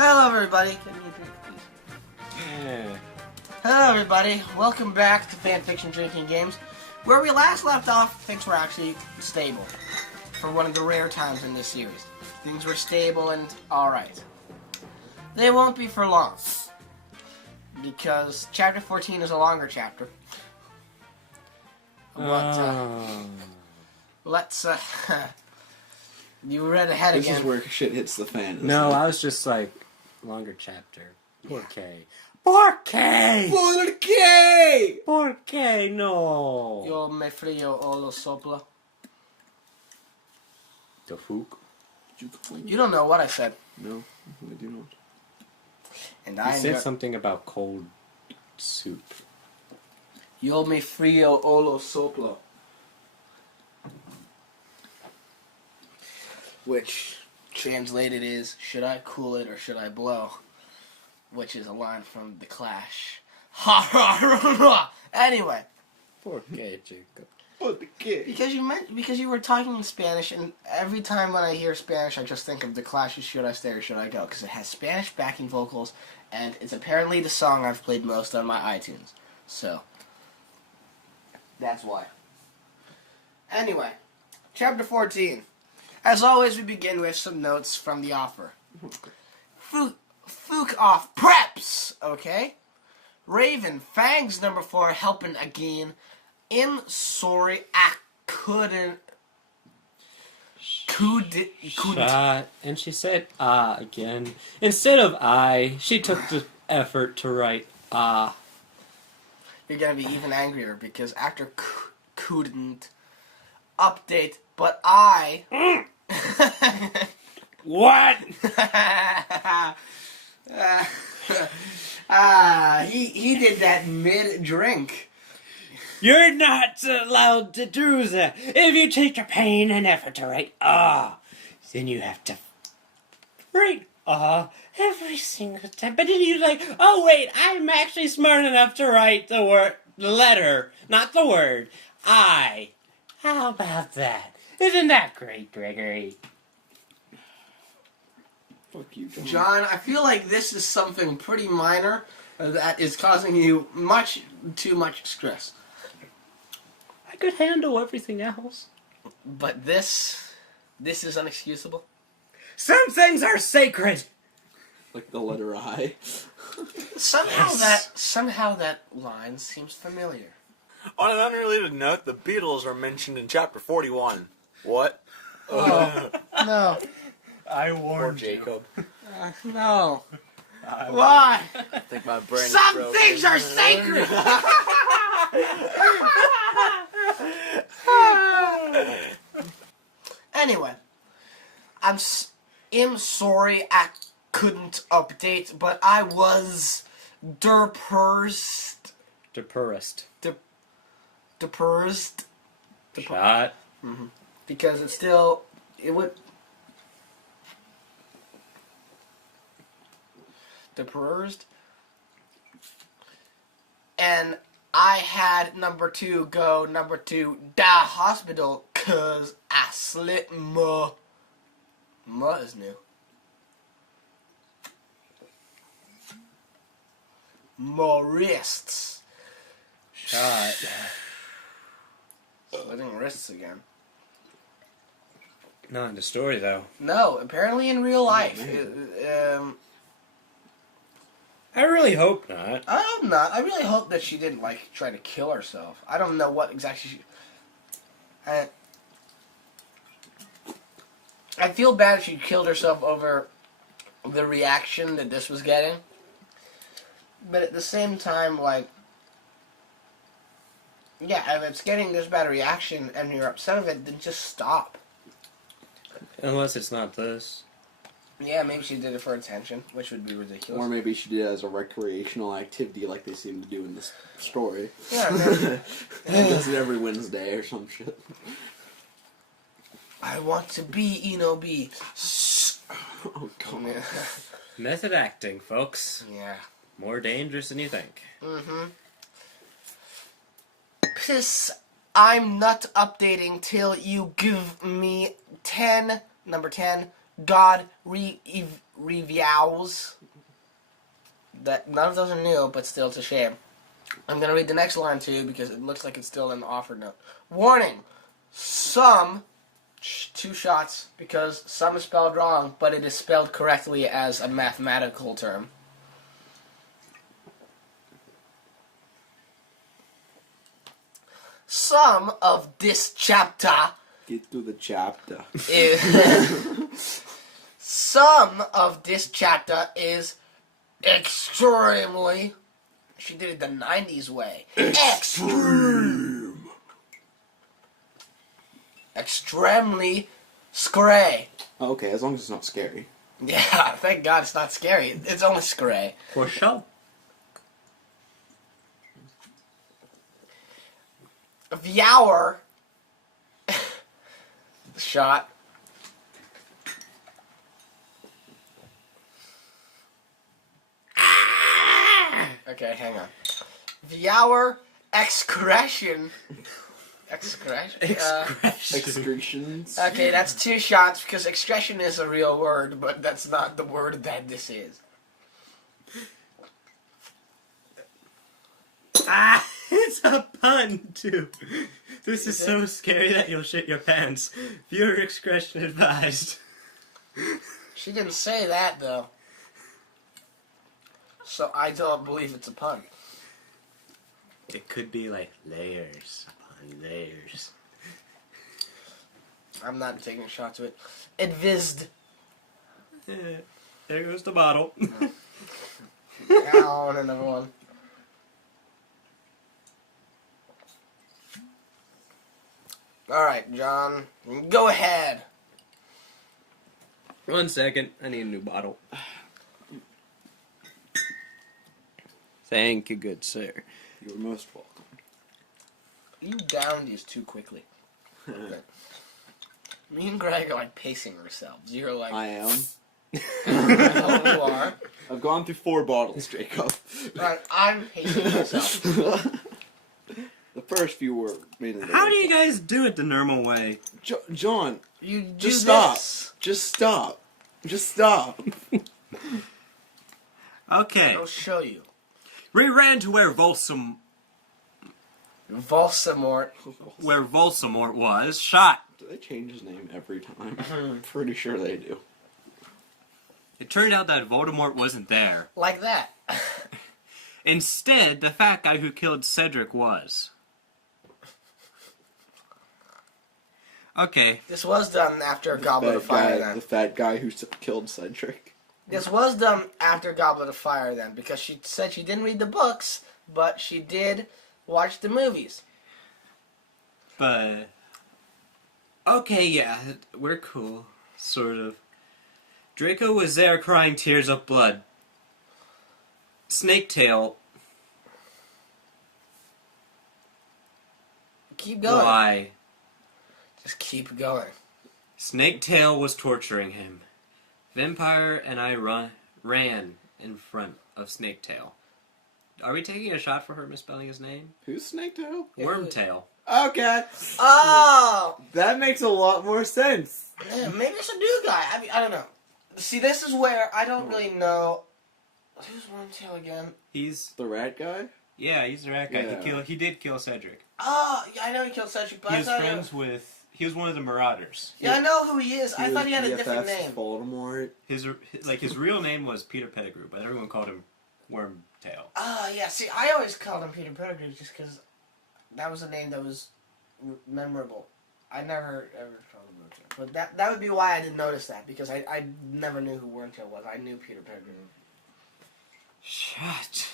Hello, everybody. Give me a drink, please. Yeah. Hello, everybody. Welcome back to Fanfiction Drinking Games. Where we last left off, things were actually stable. For one of the rare times in this series. Things were stable and alright. They won't be for long. Because Chapter 14 is a longer chapter. But, let's, you read ahead again. This is where shit hits the fan. No, I was just like, longer chapter. Por qué? Por qué? Por qué? Por qué no? Yo me frío o lo soplo. The fuck? You don't know what I said. No, I do not. And You I said something about cold soup. Yo me frío o lo soplo. Which, translated is, should I cool it or should I blow? Which is a line from The Clash. Ha ha ha! Anyway. Por qué, chico? Por qué? Because you were talking in Spanish, and every time when I hear Spanish, I just think of The Clash's Should I Stay or Should I Go? Because it has Spanish backing vocals, and it's apparently the song I've played most on my iTunes. So, that's why. Anyway, Chapter 14. As always, we begin with some notes from the offer. Fook off preps, okay? Raven, Fangs number 4, helping again. Sorry, I couldn't. Shot. And she said again. Instead of I, she took the effort to write You're gonna be even angrier because after couldn't update, but I. What? He did that mid-drink. You're not allowed to do that. If you take the pain and effort to write then you have to write every single time. But then you're like, oh wait, I'm actually smart enough to write the letter, not the word. I. How about that? Isn't that great, Gregory? Fuck you, John, I feel like this is something pretty minor that is causing you much too much stress. I could handle everything else. But this is unexcusable. Some things are sacred. Like the letter I. Somehow that line seems familiar. On an unrelated note, the Beatles are mentioned in Chapter 41. What? Oh, no. I Poor warned Jacob. No. Why? I think my brain is Some broken. things are sacred! Anyway, I'm sorry I couldn't update, but I was depressed. Depressed. Depressed. Shot. Mm-hmm. Because it would. Depressed. And I had number 2 go number 2 die hospital cause I slit my is new. My wrists. Shot. Slitting wrists again. Not in the story, though. No, apparently in real life. I really hope not. I hope not. I really hope that she didn't, try to kill herself. I don't know what exactly she... I feel bad if she killed herself over the reaction that this was getting. But at the same time, yeah, if it's getting this bad reaction and you're upset of it, then just stop. Unless it's not this. Yeah, maybe she did it for attention, which would be ridiculous. Or maybe she did it as a recreational activity like they seem to do in this story. Yeah, maybe. She does it every Wednesday or some shit. I want to be Enobi. Oh, God. Method acting, folks. Yeah. More dangerous than you think. Mm-hmm. Piss, I'm not updating till you give me 10, number 10, God reviews. That none of those are new, but still, it's a shame. I'm gonna read the next line too because it looks like it's still in the offer note. Warning: some 2 shots because some is spelled wrong, but it is spelled correctly as a mathematical term. Some of this chapter Get through the chapter. some of this chapter is extremely. She did it the 90s way. Extremely scray. Okay, as long as it's not scary. Yeah, thank God it's not scary. It's only scray. For sure. Viewer shot. Okay, hang on. Viewer excretion. Excretion? Excretions. Okay, that's 2 shots because excretion is a real word, but that's not the word that this is. It's a pun, too. This is so scary that you'll shit your pants. Viewer excretion advised. She didn't say that, though. So I don't believe it's a pun. It could be like layers upon layers. I'm not taking a shot to it. Advised. There goes the bottle. Down another one. Alright, John. Go ahead. 1 second. I need a new bottle. Thank you, good sir. You're most welcome. You downed these too quickly. Okay. Me and Greg are like pacing ourselves. You're like, I am. you are. I've gone through 4 bottles, Jacob. Right, I'm pacing myself. The first few were mainly. How do you guys do it the normal way? John, You do just stop. this. Just stop. Just stop. Okay. I'll show you. We ran to where Voldemort. Voldemort was shot. Do they change his name every time? I'm pretty sure they do. It turned out that Voldemort wasn't there. Like that. Instead, the fat guy who killed Cedric was. Okay. This was done after Goblet of Fire then. The fat guy who killed Cedric. This was done after Goblet of Fire then, because she said she didn't read the books, but she did watch the movies. But... Okay, yeah, we're cool. Sort of. Draco was there crying tears of blood. Snaketail... Keep going. Why? Just keep going. Snaketail was torturing him. Vampire and I ran in front of Snaketail. Are we taking a shot for her misspelling his name? Who's Snaketail? Wormtail. Okay. Oh! That makes a lot more sense. Yeah, maybe it's a new guy. I mean, I don't know. See, this is where I don't really know. Who's Wormtail again? He's... The rat guy? Yeah, he's the rat guy. Yeah. He did kill Cedric. Oh, yeah, I know he killed Cedric, but He I was thought friends with... He was one of the Marauders. Yeah, I know who he is. I thought he had a different BFFs name. Voldemort. His real name was Peter Pettigrew, but everyone called him Wormtail. Oh, yeah. See, I always called him Peter Pettigrew just because that was a name that was memorable. I never ever called him Wormtail. But that would be why I didn't notice that, because I never knew who Wormtail was. I knew Peter Pettigrew. Shit.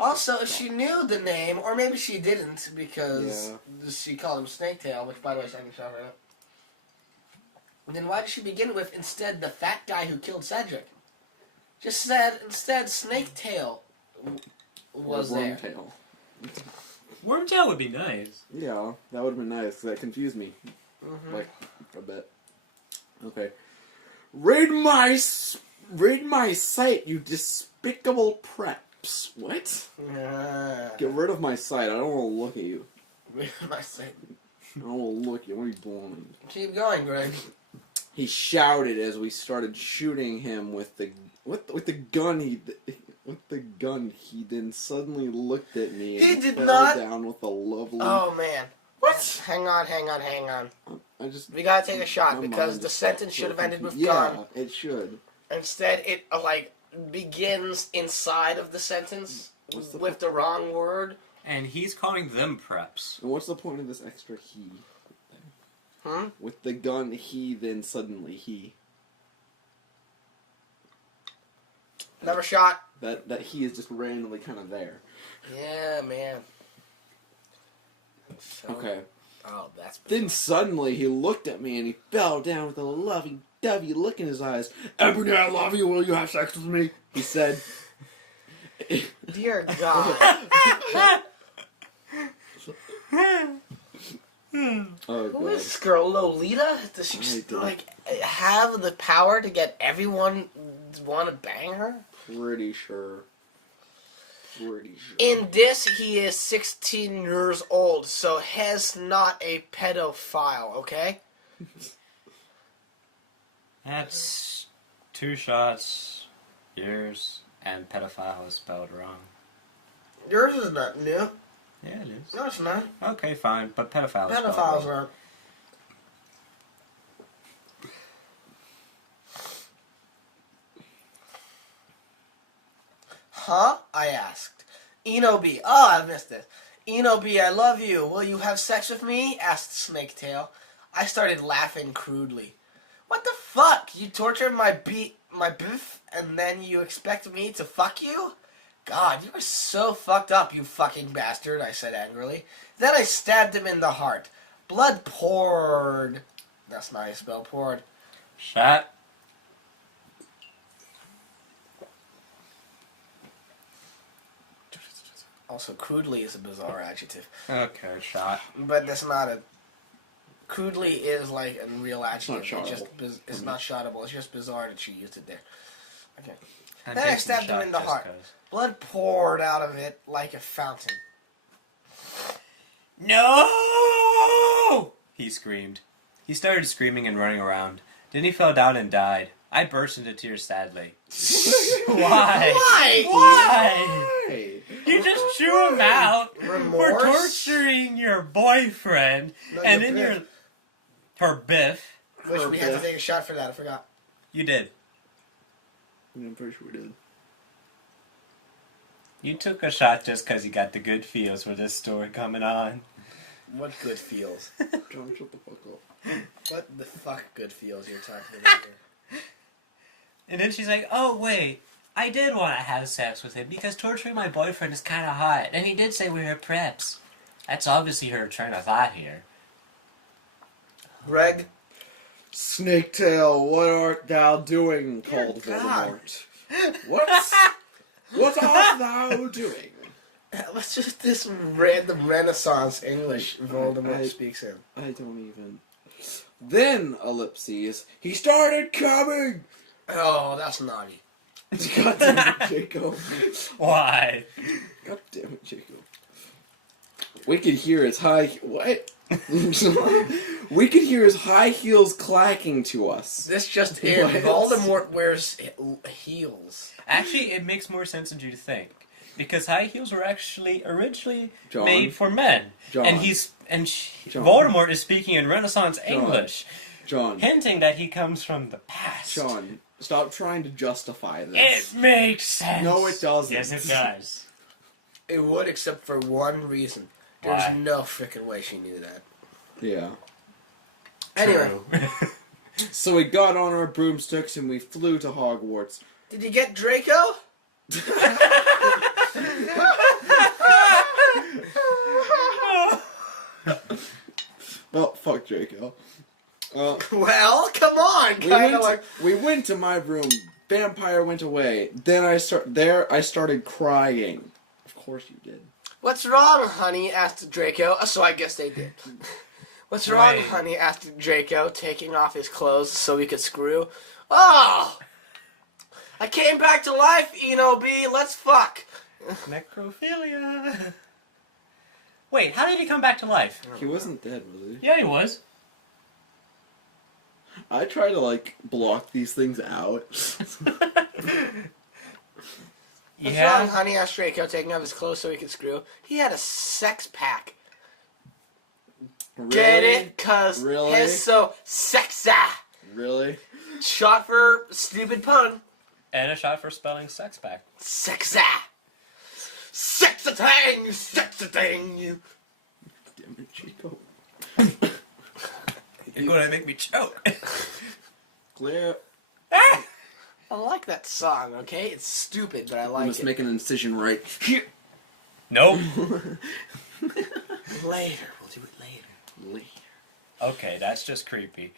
Also, she knew the name, or maybe she didn't, because she called him Snaketail, which, by the way, second shot right now. Then why did she begin with instead the fat guy who killed Cedric? Just said instead Snake Tail was there. Wormtail. Wormtail would be nice. Yeah, that would have been nice, because that confused me. Mm-hmm. Like, a bit. Okay. Raid my site, you despicable preps. What? Get rid of my site. I don't want to look at you. My site. I don't want to look at you. I want to be blind. Keep going, Greg. He shouted as we started shooting him with the gun. He then suddenly looked at me and He did fell not. down with a lovely. Oh man. What? Hang on. I just. We gotta take a shot my because mind the is sentence so should have ended with confused. gun. Yeah, it should. Instead, it begins inside of the sentence What's the with the wrong word. And he's calling them preps. And what's the point of this extra he? Hmm? With the gun, he then suddenly he. Another shot. That he is just randomly kind of there. Yeah, man. So, Okay. Oh, that's. Then suddenly he looked at me and he fell down with a lovey-dovey look in his eyes. Ebony, I love you. Will you have sex with me? He said. Dear God. Oh, Who God. is this girl, Lolita? Does she just, have the power to get everyone want to bang her? Pretty sure. In this, he is 16 years old, so he's not a pedophile, okay? That's 2 shots, years, and pedophile is spelled wrong. Yours is not new. Yeah, it is. No, it's not. Okay, fine, but pedophile is spelled Pedophiles wrong. aren't. Huh? I asked. Enobi. Oh, I missed it. Enobi, I love you. Will you have sex with me? Asked Snaketail. I started laughing crudely. What the fuck? You tortured my beef, and then you expect me to fuck you? God, you are so fucked up, you fucking bastard, I said angrily. Then I stabbed him in the heart. Blood poured. That's not how you spell poured. Shot. Also, crudely is a bizarre adjective. Okay, shot. But that's not a... Crudely is like a real adjective. It's not It's shottable. just it's not shottable. It's just bizarre that she used it there. Okay. I'm Then I taking stabbed him shot in the just heart. 'cause. Blood poured out of it like a fountain. No! He screamed. He started screaming and running around. Then he fell down and died. I burst into tears sadly. Why? Why? Why? Hey. You just chew him out Remorse? for torturing your boyfriend, No, and your then Biff. your her Biff. Wish we had to take a shot for that. I forgot. You did. I'm pretty sure we did. You took a shot just because you got the good feels for this story coming on. What good feels? John, shut the fuck up. What the fuck good feels you're talking about here? And then she's like, oh, wait, I did want to have sex with him because torturing my boyfriend is kind of hot. And he did say we were preps. That's obviously her train of thought here. Greg? Snaketail, what art thou doing? Called Dear God. Voldemort. What art thou doing? What's just this random Renaissance English Voldemort I- speaks in? I don't even. Then, ellipses, he started coming! Oh, that's naughty. God damn it, Jacob. Why? God damn it, Jacob. We could hear his high... What? We could hear his high heels clacking to us. This just in. What? Voldemort wears heels. Actually, it makes more sense than you think. Because high heels were actually originally John. made for men. John. And John. Voldemort is speaking in Renaissance John. English, John. hinting that he comes from the past. John, stop trying to justify this. It makes sense. No, it doesn't. Yes, it does. It would, except for one reason. There's Why? no freaking way she knew that. Yeah. Anyway, True. So we got on our broomsticks and we flew to Hogwarts. did you get Draco? Oh, fuck Draco. Well, Well, come on, kind of like. we went to my room. Vampire went away. Then I started crying. Of course you did. What's wrong, honey? Asked Draco. So I guess they did. What's wrong, Wait. honey? Asked Draco, taking off his clothes so we could screw. Oh! I came back to life, Eno B. Let's fuck. Necrophilia. Wait, how did he come back to life? He wasn't dead, was he? Yeah, he was. I try to like block these things out. What's wrong, honey? Asked Draco, taking off his clothes so he could screw. He had a sex pack. Really? Get it? Cause Really? he's so sexy. Really? Shot for stupid pun. And a shot for spelling sex back. Sexy. Sexy thing, you sexy thing, you. Damn it, Chico. You're gonna make me choke. Clear. I like that song, okay? It's stupid, but I You like must it. make an incision right. Nope. Later. We'll do it later. Okay, that's just creepy.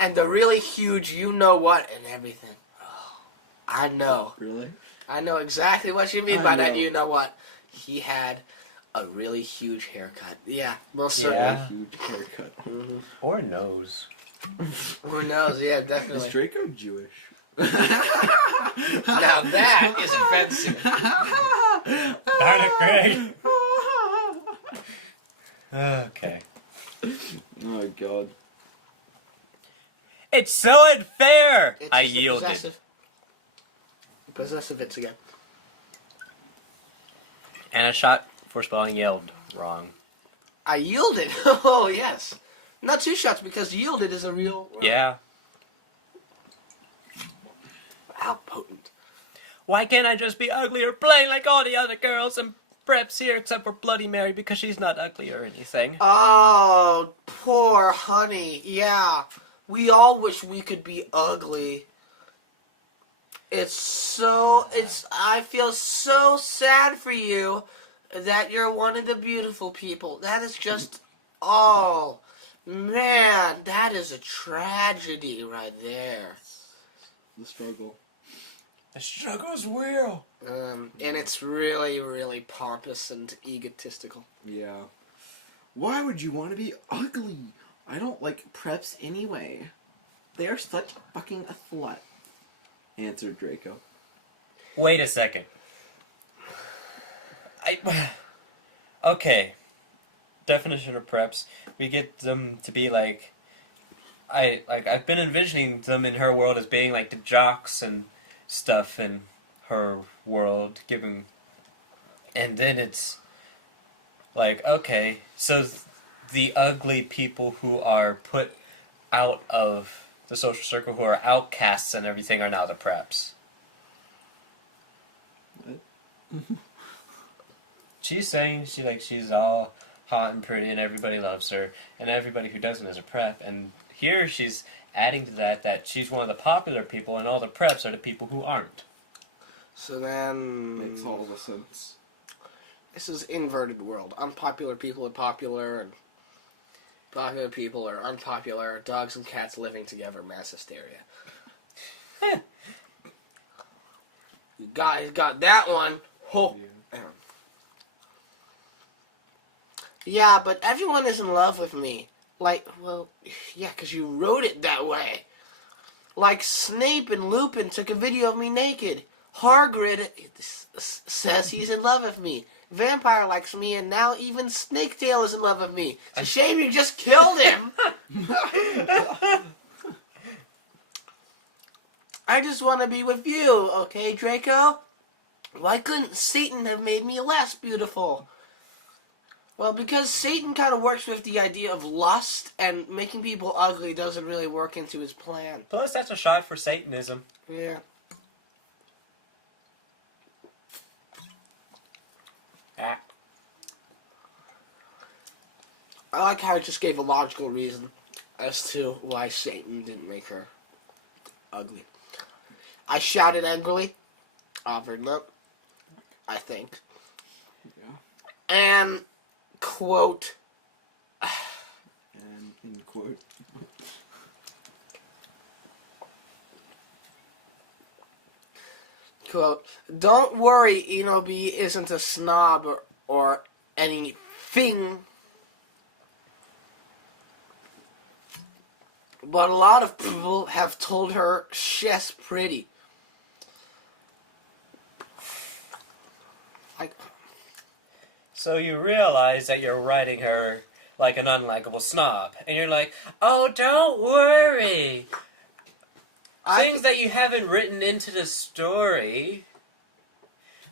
And the really huge you know what and everything. Oh, I know. Really? I know exactly what you mean I by that know. you know what. He had a really huge haircut. Yeah, most certainly. Yeah. Huge haircut. Or nose. Who knows? Yeah, Is definitely. Draco Jewish? Now that is offensive. Darn it, Greg. Okay. Oh god. It's so unfair! It's I just a yielded. Possessive it's again. And a shot for spelling yelled wrong. I yielded. Oh, yes. Not two shots because yielded is a real word. Yeah. How potent. Why can't I just be ugly or plain like all the other girls and preps here except for Bloody Mary because she's not ugly or anything? Oh, poor honey. Yeah. We all wish we could be ugly. I feel so sad for you that you're one of the beautiful people. That is just, oh, man, that is a tragedy right there. The struggle. The struggle's real. And it's really, really pompous and egotistical. Yeah. Why would you want to be ugly? I don't like preps anyway. They are such fucking a slut. Answered Draco. Wait a second. Okay. Definition of preps. We get them to be like... I've been envisioning them in her world as being like the jocks and stuff in her world, giving... And then it's like, okay, so the ugly people who are put out of the social circle, who are outcasts and everything, are now the preps. What? She's saying she's all hot and pretty and everybody loves her, and everybody who doesn't is a prep, and here she's adding to that she's one of the popular people and all the preps are the people who aren't. So then... Makes all the sense. This is inverted world. Unpopular people are popular, and popular people are unpopular. Dogs and cats living together, mass hysteria. You guys got that one. Oh. Yeah, but everyone is in love with me. Like, well, yeah, because you wrote it that way. Like Snape and Lupin took a video of me naked. Hagrid says he's in love with me. Vampire likes me, and now even Snaketail is in love with me. It's a shame you just killed him. I just want to be with you, okay, Draco? Why couldn't Satan have made me less beautiful? Well, because Satan kind of works with the idea of lust, and making people ugly doesn't really work into his plan. Plus, that's a shot for Satanism. Yeah. Ah. I like how I just gave a logical reason as to why Satan didn't make her ugly. I shouted angrily, offered up, I think. Yeah. And, quote, And in quote. Quote, "Don't worry, Enobi isn't a snob or anything. But a lot of people have told her she's pretty." So you realize that you're writing her like an unlikable snob. And you're like, oh, don't worry. Things that you haven't written into the story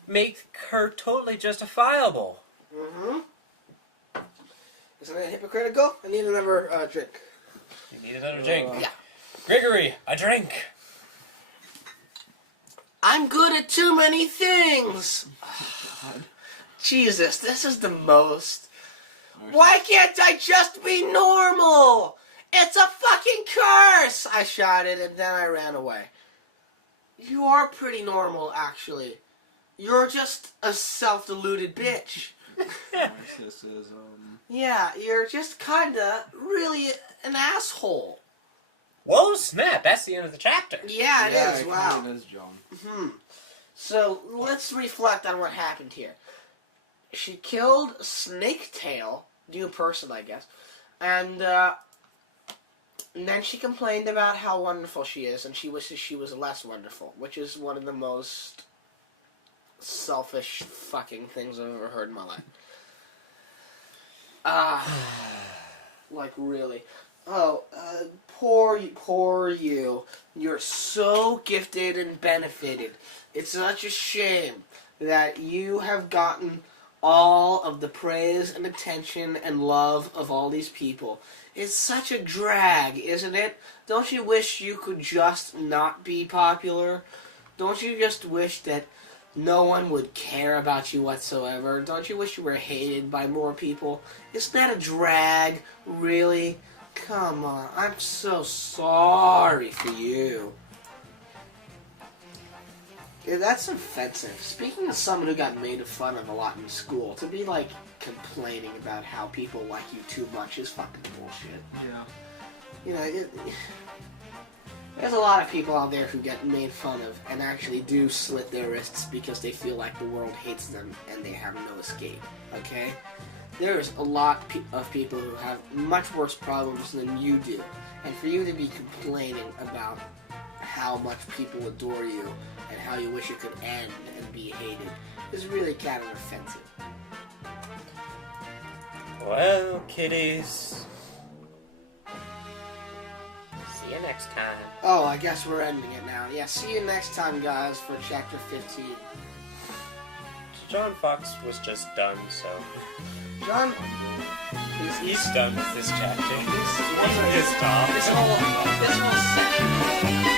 make her totally justifiable. Mm-hmm. Isn't that hypocritical? I need another drink. You need another drink? Yeah. Gregory, a drink. I'm good at too many things. Jesus, this is the most. Why can't I just be normal? It's a fucking curse! I shouted, and then I ran away. You are pretty normal, actually. You're just a self-deluded bitch. Yeah, you're just kinda really an asshole. Whoa, snap, that's the end of the chapter. Yeah, it is, wow. It is, John. So, let's reflect on what happened here. She killed Snaketail, new person, I guess, and then she complained about how wonderful she is, and she wishes she was less wonderful, which is one of the most selfish fucking things I've ever heard in my life. Like, really. Oh, poor you. You're so gifted and benefited. It's such a shame that you have gotten all of the praise and attention and love of all these people. It's such a drag, isn't it? Don't you wish you could just not be popular? Don't you just wish that no one would care about you whatsoever? Don't you wish you were hated by more people? Isn't that a drag? Really? Come on. I'm so sorry for you. Yeah, that's offensive. Speaking of someone who got made fun of a lot in school, to be, like, complaining about how people like you too much is fucking bullshit. Yeah. You know, there's a lot of people out there who get made fun of and actually do slit their wrists because they feel like the world hates them and they have no escape, okay? There's a lot of people who have much worse problems than you do. And for you to be complaining about how much people adore you and how you wish it could end and be hated is really kind of offensive. Well, kiddies. See you next time. Oh, I guess we're ending it now. Yeah, see you next time, guys, for chapter 15. John Fox was just done, so John, he's done with this chapter. he's He's pissed off. this whole section.